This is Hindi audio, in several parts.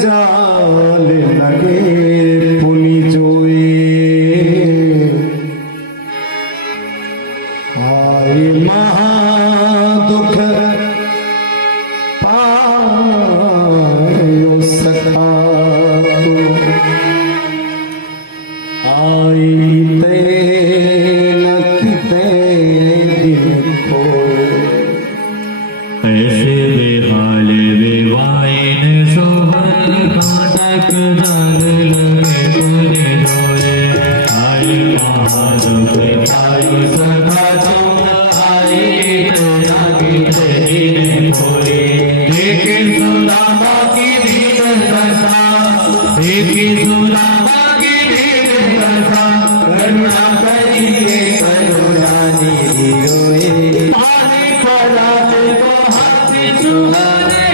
जाल लगे पुनि जोए हाय महादुख पायो सखा आई ते न किते दिन खोए ऐसे बेहाल बेवाइन सोहर काटक जाल लगे पुनि जोए हाय महादुख पायो सखा आई तेरा गीत दिन खोए देखे सुदामा की भीड़ दशा देखे सुदामा की भीड़ दशा करुणा करिए करुणा निधि रोए पानी पड़ाते को हाथ छुआने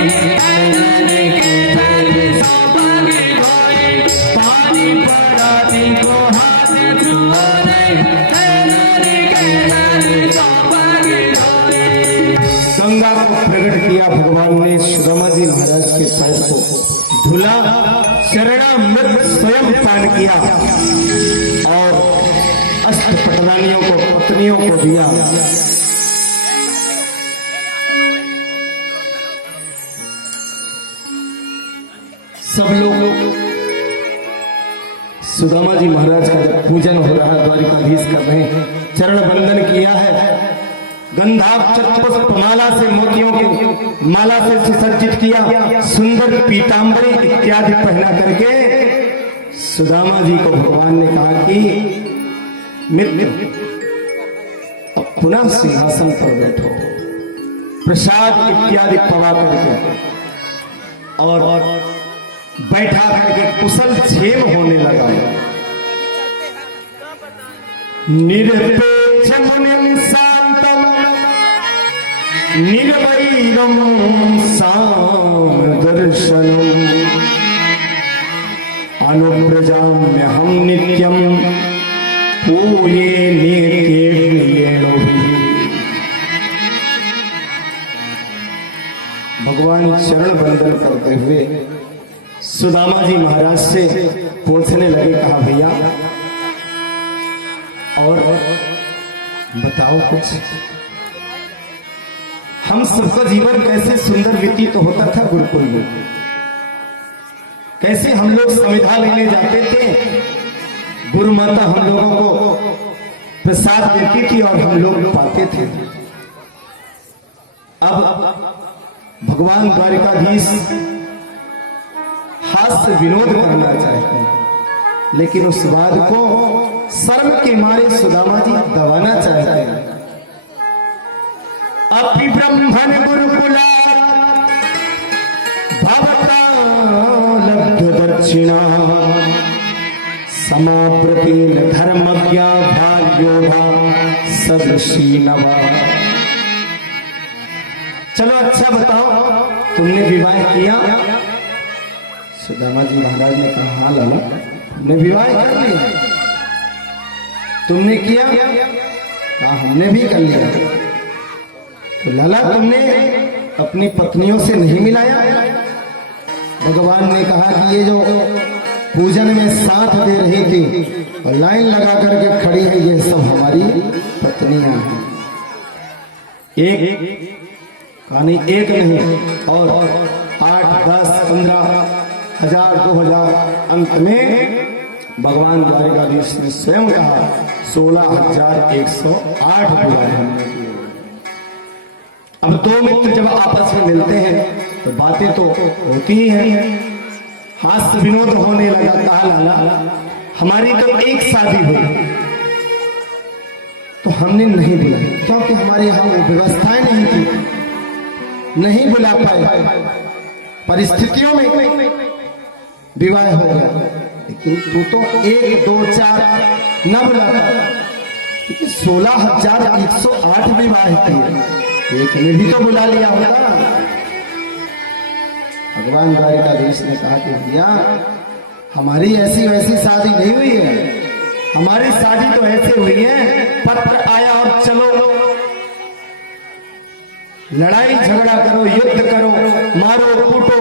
ऐने के तल सोपारी होए पानी पड़ाते को हाथ छुआने ऐने के तल सोपारी होए। गंगा को प्रकट किया भगवान ने सुदामा जी महाराज के पैर को धुला शरणामृत स्वयं पान किया और अष्टपटरानियों को पत्नियों को दिया। सब लोग सुदामा जी महाराज का जब पूजन हो रहा द्वारिकाधीश कर रहे हैं, चरण बंदन किया है, गंधाक्षत पुष्पमाला से मोतियों की माला से सुसज्जित किया, सुंदर पीतांबरी इत्यादि पहना करके सुदामा जी को भगवान ने कहा कि मित्र अब पुनः सिंहासन पर बैठो, प्रसाद इत्यादि पवा करके और बैठा करके कुशल क्षेम होने लगा। निरपेक्ष शांतम निर्वैरम सामदर्शनम अनुप्रजाम्य हम नित्यम पूये नित्येणोहि। भगवान चरण बंदन करते हुए सुदामा जी महाराज से पूछने लगे, कहा भैया और बताओ कुछ, हम सबका जीवन कैसे सुंदर व्यतीत होता था गुरुकुल में, कैसे हम लोग संविधा लेने जाते थे, गुरु माता हम लोगों को प्रसाद देती थी और हम लोग पाते थे। अब भगवान द्वारिकाधीश हास्य विनोद करना चाहते हैं, लेकिन उस बात को शर्म के मारे सुदामा जी दबाना चाहते हैं। अपि ब्रह्मण गुरुकुला भवता लब्ध दक्षिणा समाप्रतीन धर्मज्ञा भाग्योभा सदृशी नवा। चलो अच्छा बताओ, तुमने विवाह किया? सुदामा जी महाराज ने कहा, हाँ लाला हमने विवाह कर लिया। तुमने किया? कहा हमने भी कर लिया। तो लाला तुमने अपनी पत्नियों से नहीं मिलाया? भगवान ने कहा कि ये जो पूजन में साथ दे रही थी और लाइन लगा करके खड़ी है, ये सब हमारी पत्नियां हैं। एक कहानी एक नहीं और 8, 10, 15 हजार 2000 अंत में भगवान द्वारिकाधीश ने स्वयं कहा 16,108 विवाह हमने किए। अब दो मित्र जब आपस में मिलते हैं तो बातें तो होती ही हैं, हास्य विनोद होने लगा। कहा लाला हमारी तो एक शादी हुई तो हमने नहीं बुलाया, क्योंकि हमारे यहाँ वो व्यवस्थाएं नहीं थी, नहीं बुला पाए, परिस्थितियों में विवाह हो गया। लेकिन तू तो 1, 2, 4 न बुलाता, लेकिन 16,108 विवाह किए, एक में भी तो बुला लिया होगा। भगवान द्वारिकाधीश ने कहा कि भैया हमारी ऐसी वैसी शादी नहीं हुई है, हमारी शादी तो ऐसे हुई है, पत्र आया और चलो लड़ाई झगड़ा करो, युद्ध करो, मारो कूटो,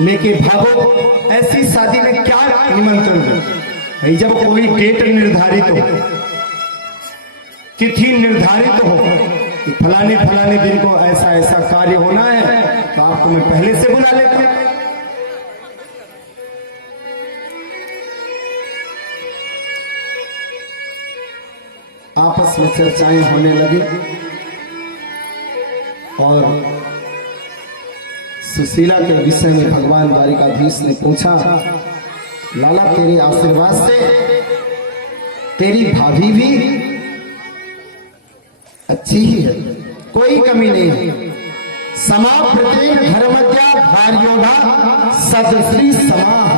लेके भागो। ऐसी शादी में क्या निमंत्रण हो भाई? जब कोई डेट निर्धारित हो, तिथि निर्धारित हो कि फलाने फलाने दिन को ऐसा ऐसा कार्य होना है, तो आपको मैं पहले से बुला लेता। आपस में चर्चाएं होने लगी और सुशीला के विषय में भगवान द्वारिकाधीश ने पूछा, लाला तेरे आशीर्वाद से तेरी भाभी भी अच्छी ही है, कोई कमी नहीं है। समाप्रतिम धर्मज्ञा भार्योधा सदश्री समाह,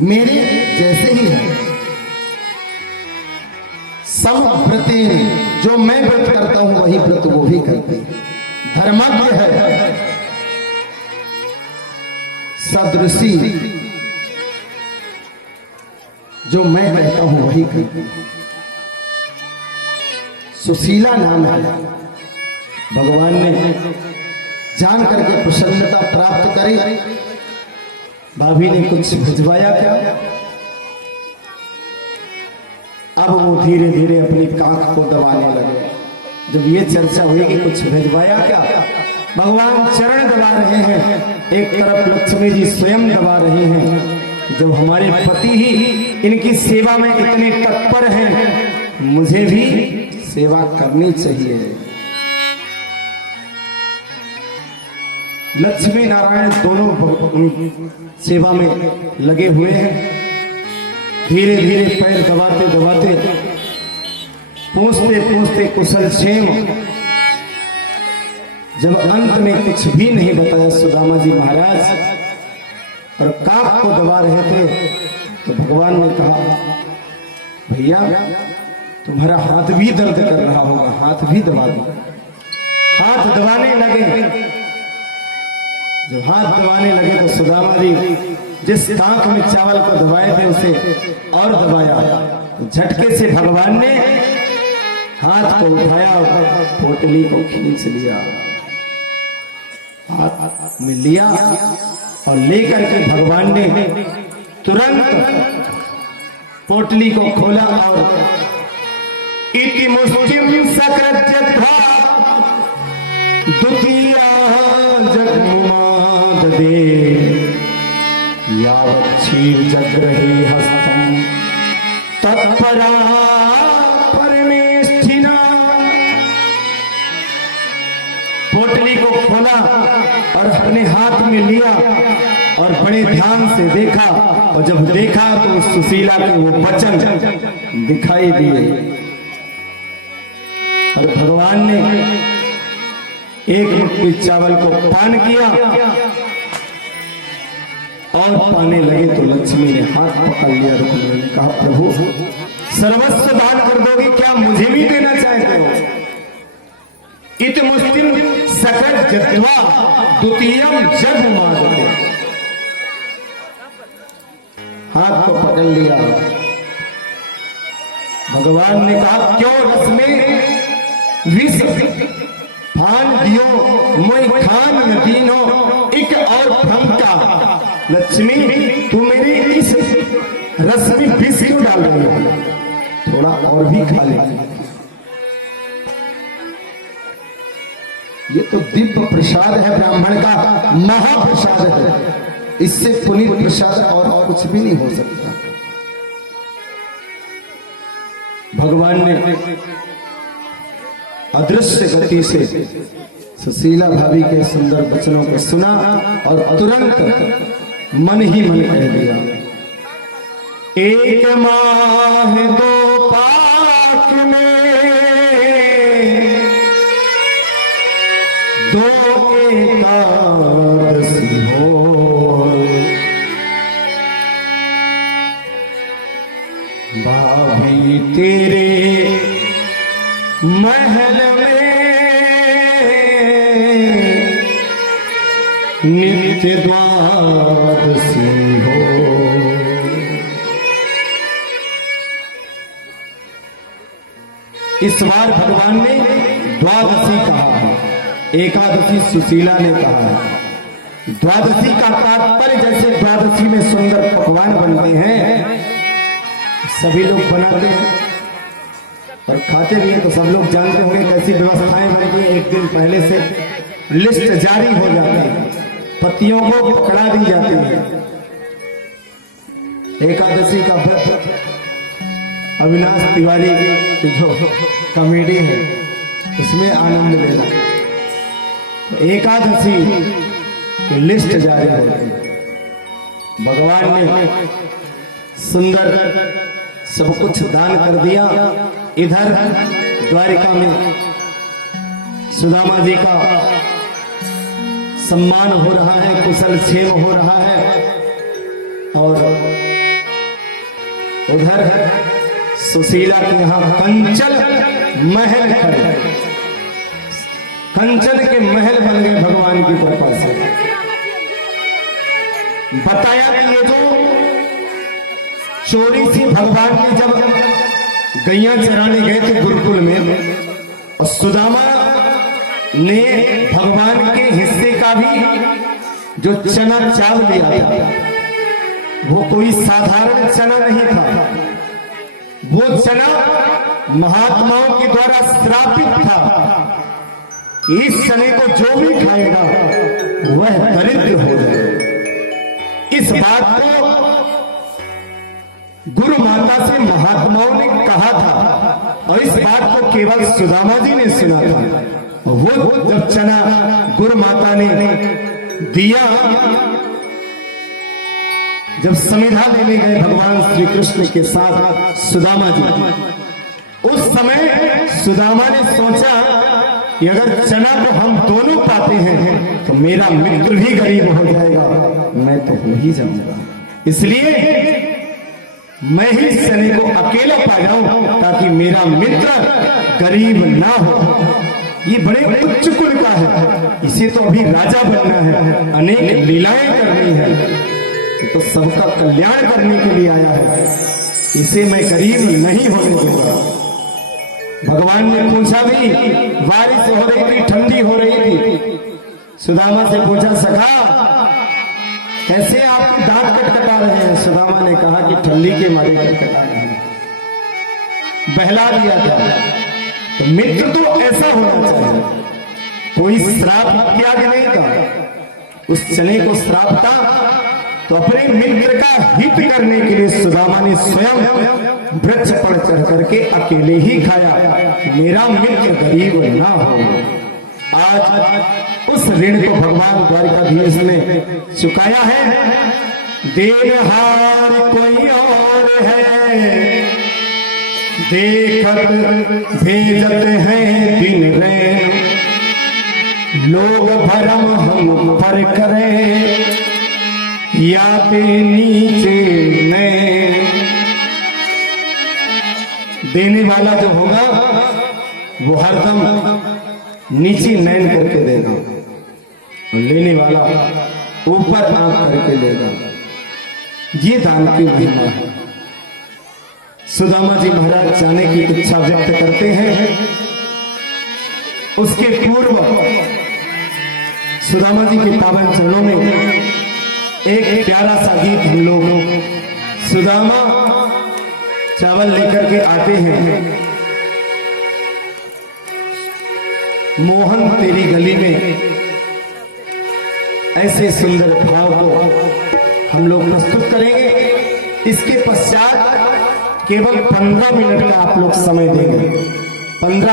मेरे जैसे ही है। समव्रतेन, जो मैं व्रत करता हूं वही व्रत वो भी करती है। धर्मज्ञ है, सदृशी, जो मैं कहता हूं वही करती है। सुशीला नाम है। भगवान ने जान करके प्रसन्नता प्राप्त करी। भाभी ने कुछ भिजवाया क्या? अब वो धीरे धीरे अपनी कांख को दबाने लगे। जब ये चर्चा हुई कि कुछ भिजवाया क्या, भगवान चरण दबा रहे हैं, एक तरफ लक्ष्मी जी स्वयं दबा रही हैं। जब हमारे पति ही इनकी सेवा में इतने तत्पर हैं, मुझे भी सेवा करनी चाहिए। लक्ष्मी नारायण दोनों सेवा में लगे हुए हैं। धीरे धीरे पैर दबाते दबाते, पूछते पूछते कुशल क्षेम, जब अंत में कुछ भी नहीं बताया सुदामा जी महाराज और काख को दबा रहे थे, तो भगवान ने कहा, भैया तुम्हारा हाथ भी दर्द कर रहा होगा, हाथ भी दबा दो। हाथ दबाने लगे। जब हाथ दबाने लगे तो सुदामा जी जिस कांख में चावल को दबाए थे उसे और दबाया। झटके से भगवान ने हाथ को उठाया और पोटली को खींच लिया, हाथ में लिया और लेकर के भगवान ने तुरंत पोटली को खोला और इति मुष्टिम सकृत्यथा द्वितीया जगमुमा ददे यावत् क्षीर जग्रहे हस्तम तत्परा परमेष्ठिना। पोटली को खोला और अपने हाथ में लिया और बड़े ध्यान से देखा, और जब देखा तो सुशीला के वो वचन दिखाई दिए और भगवान ने एक मुट्ठी चावल को पान किया और पाने लगे तो लक्ष्मी ने हाथ पकड़ लिया। रुक्मिणी ने कहा, प्रभु सर्वस्व दान कर दोगे क्या? मुझे भी देना चाहते हो? इत मुस्लिम सकट जत्वा द्वितीयम जग मारते। हाथ को पकड़ लिया। भगवान ने कहा, क्यों रस में विष फान दियो मोई खान नदीनो एक और भ्रम का। लक्ष्मी तू मेरे इस रस में विष क्यों डाल रही हो? थोड़ा और भी खा ले। ये तो दिव्य प्रसाद है, ब्राह्मण का महाप्रसाद है। इससे पुनीत प्रसाद और कुछ भी नहीं हो सकता। भगवान ने अदृश्य गति से सुशीला भाभी के सुंदर वचनों को सुना और तुरंत मन ही मन कह दिया, एक माह दो पाक में दो एकादशी हो, भाभी तेरे महल में नित्य द्वादशी हो। इस बार भगवान ने द्वादशी कहा है, एकादशी सुशीला ने कहा है। द्वादशी का तात्पर्य जैसे द्वादशी में सुंदर पकवान बनते हैं, सभी लोग बनाते हैं और खाते भी हैं, तो सब लोग जानते होंगे कैसी व्यवस्थाएं बनती हैं। एक दिन पहले से लिस्ट जारी हो जाती है, पतियों को पकड़ा दी जाती है। एकादशी का व्रत अविनाश तिवारी की जो कॉमेडी है उसमें आनंद लेना। तो एकादशी की लिस्ट जारी हो गई, भगवान ने सुंदर सब कुछ दान कर दिया। इधर द्वारिका में सुदामा जी का सम्मान हो रहा है, कुशल क्षेम हो रहा है, और उधर सुशीला के यहाँ कंचन महल खड़े, कंचन के महल बन गए भगवान की कृपा से। बताया कि ये जो चोरी सी भगवान ने जब गैया चराने गए थे गुरुकुल में, और सुदामा ने भगवान के हिस्से का भी जो चना चाल लिया था, वो कोई साधारण चना नहीं था, वो चना महात्माओं के द्वारा श्रापित था। इस चने को जो भी खाएगा वह दरिद्र हो जाए। इस बात को गुरु माता से महात्माओं ने कहा था, और इस बात को केवल सुदामा जी ने सुना था। वो जब चना गुरु माता ने दिया, जब समिधा लेने गए भगवान श्री कृष्ण के साथ सुदामा जी, उस समय सुदामा ने सोचा कि अगर चना को हम दोनों पाते हैं तो मेरा मित्र भी गरीब हो जाएगा, मैं तो हो ही जाऊंगा, इसलिए मैं ही चने को अकेला पा जाऊं ताकि मेरा मित्र गरीब ना हो। ये बड़े उच्च कुल का है, इसे तो अभी राजा बनना है, अनेक लीलाएं करनी है, तो सबका कल्याण करने के लिए आया है, इसे मैं गरीब नहीं होने दूंगा। भगवान ने पूछा भी, बारिश हो रही थी, ठंडी हो रही थी, सुदामा से पूछा, सखा कैसे आपके दांत कटकटा रहे हैं? सुदामा ने कहा कि ठंडी के मारे कटकटा रहे हैं। बहला दिया था। तो मित्र तो ऐसा होना चाहिए, कोई श्राप त्याग नहीं था, उस चने को श्राप था, तो अपने मित्र का हित करने के लिए सुदामा ने स्वयं वृक्ष पर चढ़ करके अकेले ही खाया, मेरा मित्र गरीब ना हो। आज उस ऋण को भगवान द्वारिकाधीश ने चुकाया है। देनहार कोई और है, देखत भेजत हैं दिन रैन, लोग भरम हम पर करें, याते नीचे नैन। देने वाला जो होगा वो हरदम नीचे नैन करके देगा, और लेने वाला ऊपर आंख करके देगा। ये दान की महिमा है। सुदामा जी महाराज जाने की इच्छा व्यक्त करते हैं। उसके पूर्व सुदामा जी के पावन चरणों में एक प्यारा सा गीत हम लोग, सुदामा चावल लेकर के आते हैं, मोहन तेरी गली में, ऐसे सुंदर भाव को हम लोग प्रस्तुत करेंगे। इसके पश्चात केवल 15 मिनट का आप लोग समय देंगे। 15